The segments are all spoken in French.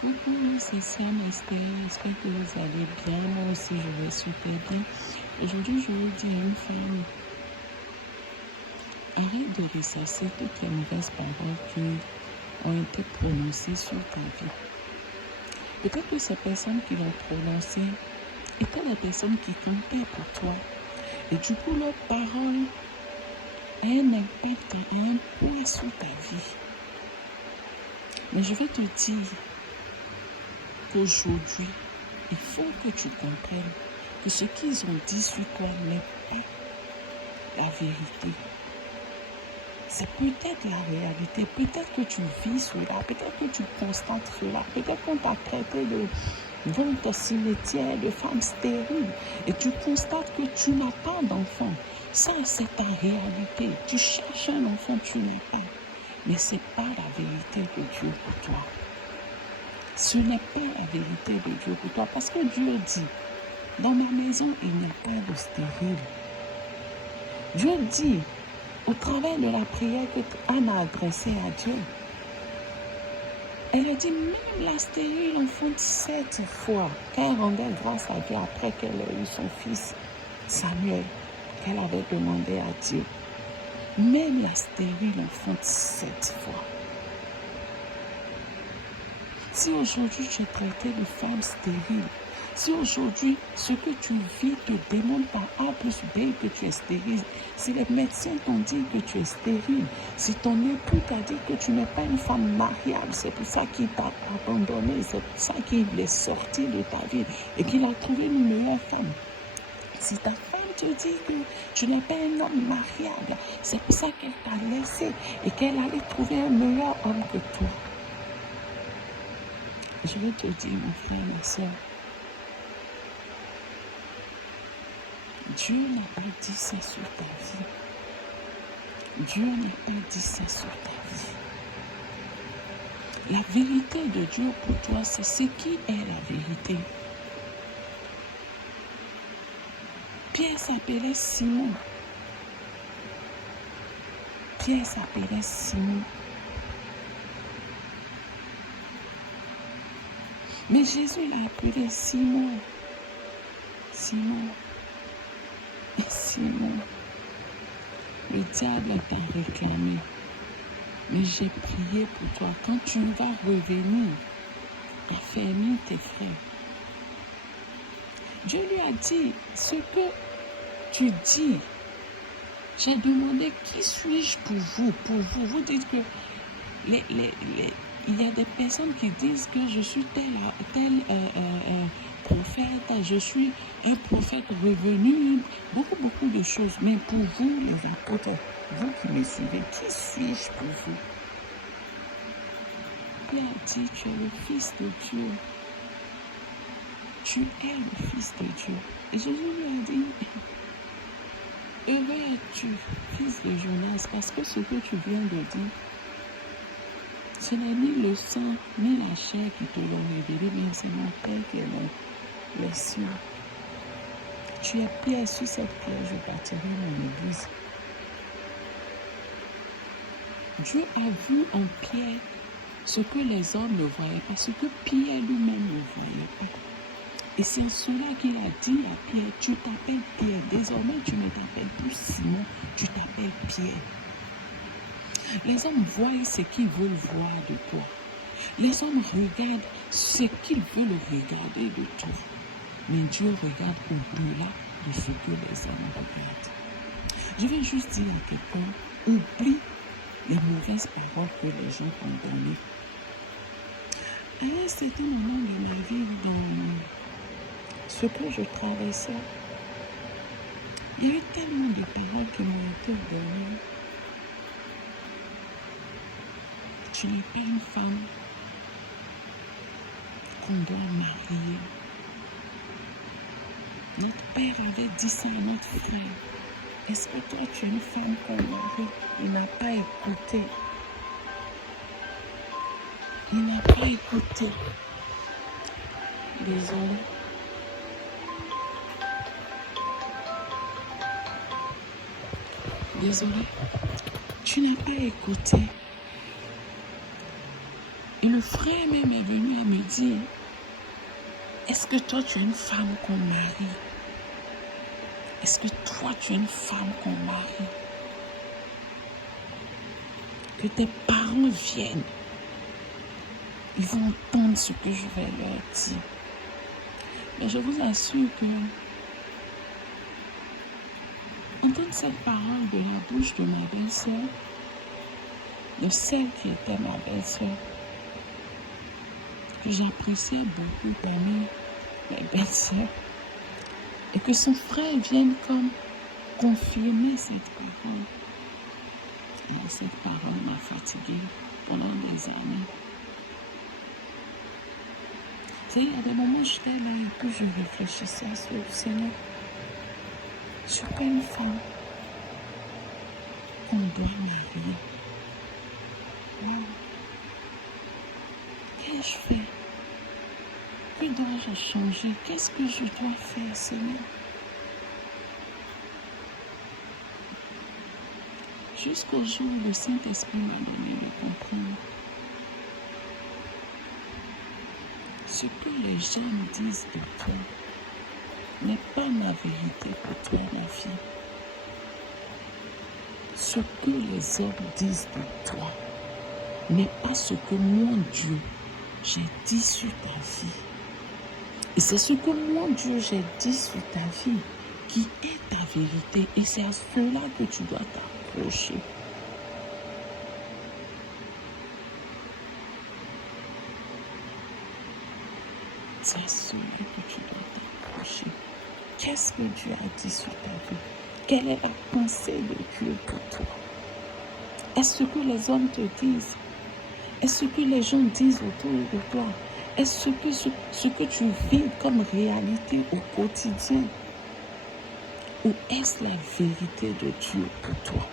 Coucou, c'est Sam Esther. J'espère que vous allez bien. Moi aussi, je vais super bien. Aujourd'hui, je vous dis à une femme, arrête de ressasser toutes les mauvaises paroles qui ont été prononcées sur ta vie. Peut-être que ces personnes qui l'ont prononcées étaient des personnes qui comptaient pour toi. Et du coup, leurs paroles ont un impact, un poids sur ta vie. Mais je vais te dire qu'aujourd'hui, il faut que tu comprennes que ce qu'ils ont dit sur toi n'est pas la vérité. C'est peut-être la réalité. Peut-être que tu vis cela. Peut-être que tu constates cela. Peut-être qu'on t'a traité de vente au cimetière, de femme stérile. Et tu constates que tu n'as pas d'enfant. Ça, c'est ta réalité. Tu cherches un enfant, tu n'as pas. Mais ce n'est pas la vérité de Dieu pour toi. Ce n'est pas la vérité de Dieu pour toi. Parce que Dieu dit, dans ma maison, il n'y a pas de stérile. Dieu dit, au travers de la prière que Anne a adressée à Dieu, elle a dit, même la stérile enfante 7 fois, qu'elle rendait grâce à Dieu après qu'elle ait eu son fils Samuel, qu'elle avait demandé à Dieu. Même la stérile enfante 7 fois. Si aujourd'hui tu es traité de femme stérile, si aujourd'hui ce que tu vis te démontre par A plus B que tu es stérile, si les médecins t'ont dit que tu es stérile, si ton époux t'a dit que tu n'es pas une femme mariable, c'est pour ça qu'il t'a abandonné, c'est pour ça qu'il est sorti de ta vie et qu'il a trouvé une meilleure femme. Si ta femme te dit que tu n'es pas un homme mariable, c'est pour ça qu'elle t'a laissé et qu'elle allait trouver un meilleur homme que toi. Je vais te dire, mon frère, ma soeur, Dieu n'a pas dit ça sur ta vie. Dieu n'a pas dit ça sur ta vie. La vérité de Dieu pour toi, c'est ce qui est la vérité. Pierre s'appelait Simon. Pierre s'appelait Simon. Mais Jésus l'a appelé Simon. Simon. Simon. Le diable t'a réclamé. Mais j'ai prié pour toi. Quand tu vas revenir, affermir tes frères. Dieu lui a dit, ce que tu dis, j'ai demandé qui suis-je pour vous. Pour vous, vous dites que il y a des personnes qui disent que je suis tel prophète, je suis un prophète revenu, beaucoup de choses. Mais pour vous, les apôtres, vous qui me suivez, qui suis-je pour vous? Il a dit, tu es le Fils de Dieu. Tu es le Fils de Dieu. Et Jésus lui a dit, heureux es-tu, fils de Jonas, parce que ce que tu viens de dire, ce n'est ni le sang, ni la chair qui te l'ont révélé, mais c'est mon Père qui est dans les cieux. Tu es Pierre, sur cette pierre, je bâtirai mon église. Dieu a vu en Pierre ce que les hommes ne voyaient pas, ce que Pierre lui-même ne voyait pas. Et c'est en cela qu'il a dit à Pierre, tu t'appelles Pierre, désormais tu ne t'appelles plus Simon, tu t'appelles Pierre. Les hommes voient ce qu'ils veulent voir de toi. Les hommes regardent ce qu'ils veulent regarder de toi. Mais Dieu regarde au-delà de ce que les hommes regardent. Je vais juste dire à quelqu'un, oublie les mauvaises paroles que les gens ont données. À un certain moment de ma vie, dans ce que je traversais, il y a eu tellement de paroles qui m'ont été données. Tu n'es pas une femme qu'on doit marier. Notre père avait dit ça à notre frère. Est-ce que toi, tu es une femme qu'on marie? Il n'a pas écouté. Il n'a pas écouté. Désolé. Désolé. Tu n'as pas écouté. Et le frère même est venu à me dire, est-ce que toi tu es une femme qu'on marie? Est-ce que toi tu es une femme qu'on marie? Que tes parents viennent. Ils vont entendre ce que je vais leur dire. Mais je vous assure que entendre cette parole de la bouche de ma belle-sœur, de celle qui était ma belle-sœur, que j'appréciais beaucoup parmi mes belles-sœurs, et que son frère vienne comme confirmer cette parole. Et cette parole m'a fatiguée pendant des années. Il y a des moments où j'étais là et puis je réfléchissais à ce Seigneur. Je suis pas une femme qu'on doit marier. Wow. Qu'est-ce que je fais? Que dois-je changer? Qu'est-ce que je dois faire, Seigneur? Jusqu'au jour où le Saint-Esprit m'a donné de comprendre ce que les gens disent de toi n'est pas ma vérité pour toi, ma fille. Ce que les hommes disent de toi n'est pas ce que mon Dieu j'ai dit sur ta vie. Et c'est ce que mon Dieu j'ai dit sur ta vie qui est ta vérité. Et c'est à cela que tu dois t'approcher. C'est à cela que tu dois t'approcher. Qu'est-ce que Dieu a dit sur ta vie? Quelle est la pensée de Dieu pour toi? Est-ce que les hommes te disent? Est-ce que les gens disent autour de toi? Est-ce que ce que tu vis comme réalité au quotidien? Ou est-ce la vérité de Dieu pour toi?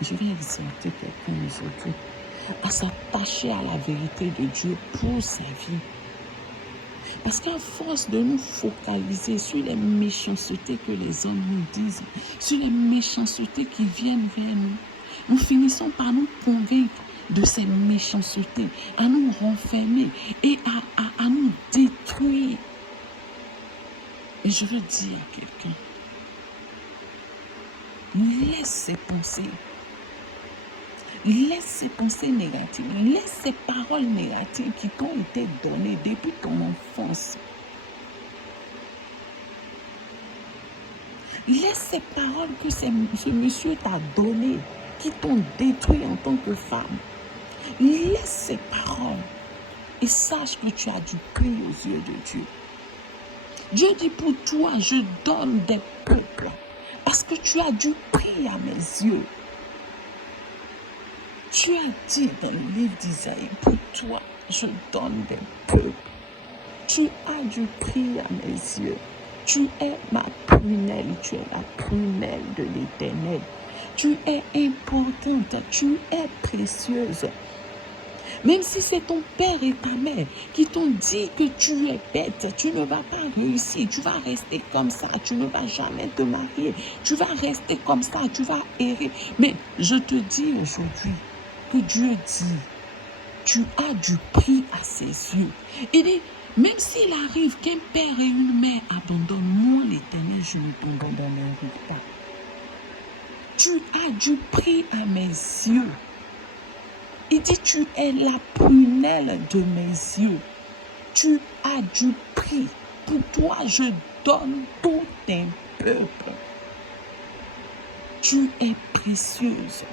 Je vais exhorter quelqu'un aujourd'hui à s'attacher à la vérité de Dieu pour sa vie. Parce qu'à force de nous focaliser sur les méchancetés que les hommes nous disent, sur les méchancetés qui viennent vers nous, nous finissons par nous convaincre de ces méchancetés, à nous renfermer et à nous détruire. Et je veux dire à quelqu'un, laisse ces pensées. Laisse ces pensées négatives, laisse ces paroles négatives qui t'ont été données depuis ton enfance. Laisse ces paroles que ce monsieur t'a données, qui t'ont détruit en tant que femme. Laisse ces paroles et sache que tu as du prix aux yeux de Dieu. Dieu dit pour toi, je donne des peuples parce que tu as du prix à mes yeux. Tu as dit dans le livre d'Isaïe, pour toi, je donne des peuples. Tu as du prix à mes yeux. Tu es ma prunelle, tu es la prunelle de l'Éternel. Tu es importante, tu es précieuse. Même si c'est ton père et ta mère qui t'ont dit que tu es bête, tu ne vas pas réussir, tu vas rester comme ça, tu ne vas jamais te marier, tu vas rester comme ça, tu vas errer. Mais je te dis aujourd'hui, que Dieu dit, tu as du prix à ses yeux. Il dit, même s'il arrive qu'un père et une mère abandonnent, moi l'Éternel, je ne t'abandonnerai pas. Tu as du prix à mes yeux. Il dit, tu es la prunelle de mes yeux. Tu as du prix. Pour toi, je donne tout un peuple. Tu es précieuse.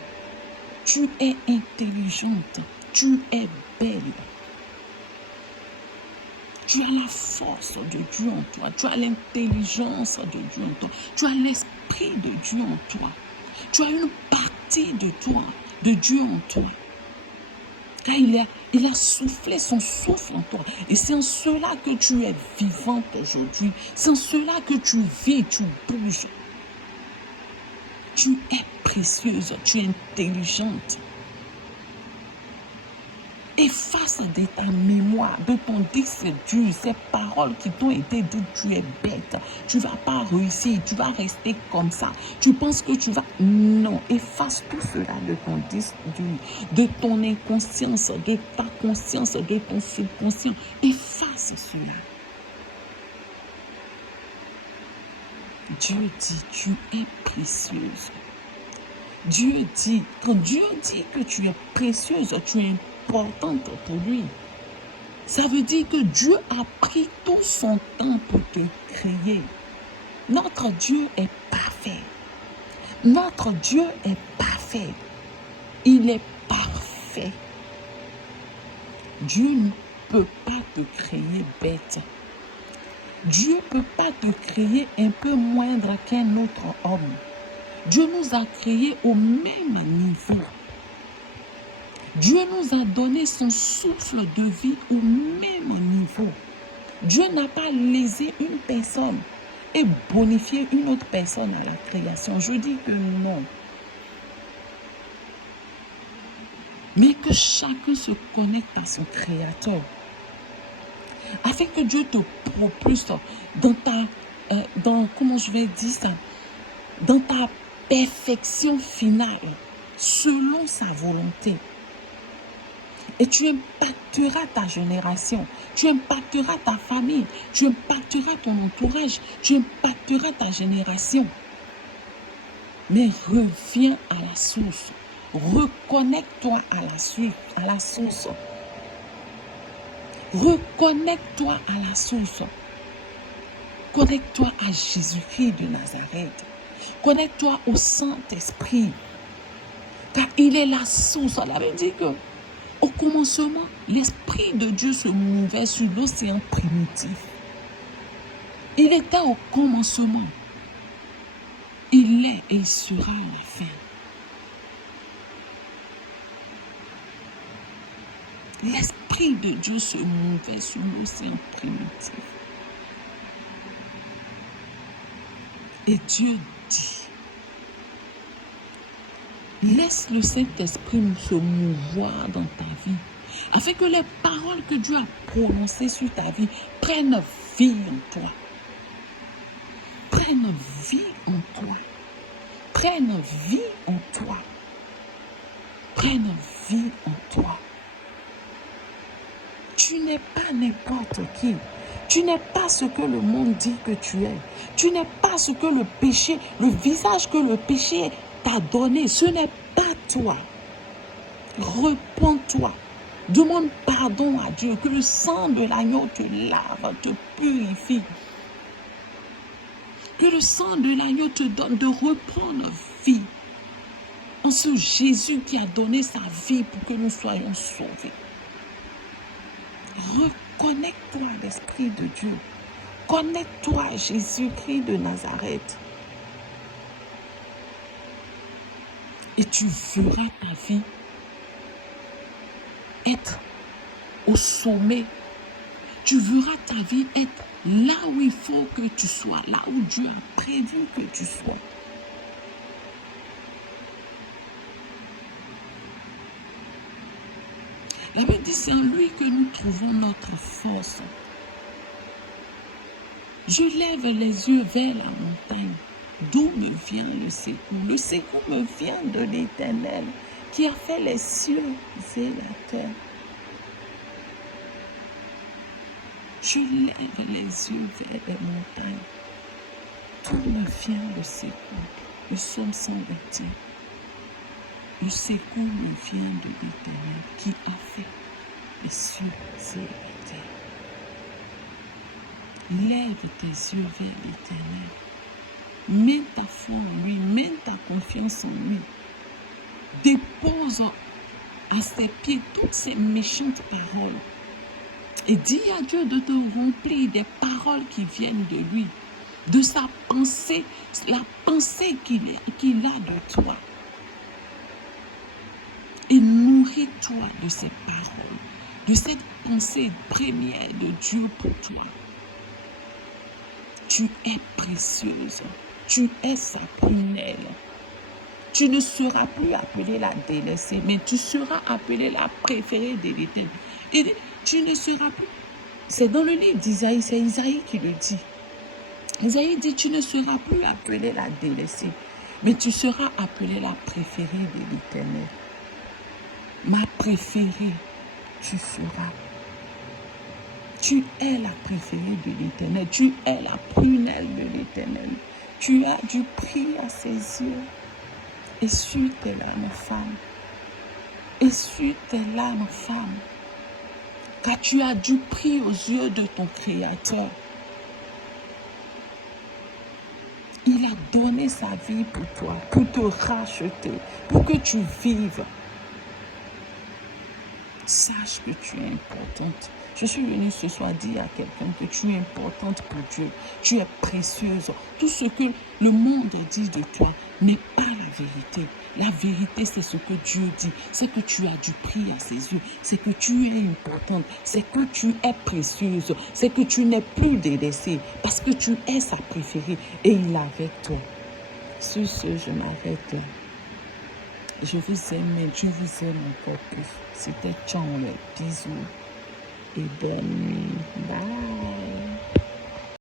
Tu es intelligente, tu es belle. Tu as la force de Dieu en toi, tu as l'intelligence de Dieu en toi, tu as l'esprit de Dieu en toi, tu as une partie de toi, de Dieu en toi. Car il a soufflé son souffle en toi. Et c'est en cela que tu es vivante aujourd'hui. C'est en cela que tu vis, tu bouges. Tu es précieuse, tu es intelligente. Efface de ta mémoire, de ton disque dur, ces paroles qui t'ont été dites, tu es bête, tu ne vas pas réussir, tu vas rester comme ça. Tu penses que tu vas... Non, efface tout cela de ton disque dur, de ton inconscience, de ta conscience, de ton subconscient. Efface cela. Dieu dit, tu es précieuse. Dieu dit, quand Dieu dit que tu es précieuse, tu es importante pour lui. Ça veut dire que Dieu a pris tout son temps pour te créer. Notre Dieu est parfait. Notre Dieu est parfait. Il est parfait. Dieu ne peut pas te créer bête. Dieu ne peut pas te créer un peu moindre qu'un autre homme. Dieu nous a créés au même niveau. Dieu nous a donné son souffle de vie au même niveau. Dieu n'a pas lésé une personne et bonifié une autre personne à la création. Je dis que non. Mais que chacun se connecte à son Créateur. Afin que Dieu te propulse comment je vais dire ça, dans ta perfection finale, selon sa volonté. Et tu impacteras ta génération, tu impacteras ta famille, tu impacteras ton entourage, tu impacteras ta génération. Mais reviens à la source, reconnecte-toi à la source. Reconnecte-toi à la source. Connecte-toi à Jésus-Christ de Nazareth. Connecte-toi au Saint-Esprit. Car il est la source. Ça veut dire que au commencement, l'Esprit de Dieu se mouvait sur l'océan primitif. Il était au commencement. Il est et il sera à la fin. L'Esprit de Dieu se mouvait sur l'océan primitif. Et Dieu dit, laisse le Saint-Esprit se mouvoir dans ta vie, afin que les paroles que Dieu a prononcées sur ta vie prennent vie en toi. Prennent vie en toi. Prennent vie en toi. Prennent vie en toi. Tu n'es pas n'importe qui. Tu n'es pas ce que le monde dit que tu es. Tu n'es pas ce que le péché, le visage que le péché t'a donné. Ce n'est pas toi. Repens-toi. Demande pardon à Dieu. Que le sang de l'agneau te lave, te purifie. Que le sang de l'agneau te donne de reprendre vie. En ce Jésus qui a donné sa vie pour que nous soyons sauvés. Reconnecte-toi à l'Esprit de Dieu. Connecte-toi à Jésus-Christ de Nazareth. Et tu verras ta vie être au sommet. Tu verras ta vie être là où il faut que tu sois, là où Dieu a prévu que tu sois. La Bible dit, c'est en lui que nous trouvons notre force. Je lève les yeux vers la montagne, d'où me vient le secours. Le secours me vient de l'Éternel, qui a fait les cieux et la terre. Je lève les yeux vers les montagnes, d'où me vient le secours. Le psaume 121. Le secours me vient de l'Éternel qui a fait les cieux et la terre. Lève tes yeux vers l'Éternel. Mets ta foi en lui, mets ta confiance en lui. Dépose à ses pieds toutes ces méchantes paroles. Et dis à Dieu de te remplir des paroles qui viennent de lui, de sa pensée, la pensée qu'il a de toi. Et nourris-toi de ces paroles, de cette pensée première de Dieu pour toi. Tu es précieuse, tu es sa prunelle, tu ne seras plus appelée la délaissée, mais tu seras appelée la préférée de l'Éternel. Il dit, tu ne seras plus. C'est dans le livre d'Isaïe, c'est Isaïe qui le dit. Isaïe dit, tu ne seras plus appelée la délaissée, mais tu seras appelée la préférée de l'Éternel. Ma préférée, tu seras. Tu es la préférée de l'Éternel. Tu es la prunelle de l'Éternel. Tu as du prix à ses yeux. Essuie tes larmes, femme. Essuie tes larmes, femme. Car tu as du prix aux yeux de ton Créateur. Il a donné sa vie pour toi, pour te racheter, pour que tu vives. Sache que tu es importante. Je suis venue ce soir dire à quelqu'un que tu es importante pour Dieu. Tu es précieuse. Tout ce que le monde dit de toi n'est pas la vérité. La vérité, c'est ce que Dieu dit. C'est que tu as du prix à ses yeux. C'est que tu es importante. C'est que tu es précieuse. C'est que tu n'es plus délaissée. Parce que tu es sa préférée. Et il est avec toi. Sur ce, je m'arrête là. Je vous aime, mais Dieu vous aime encore plus. C'était Tchang, bisous et bonne nuit. Bye.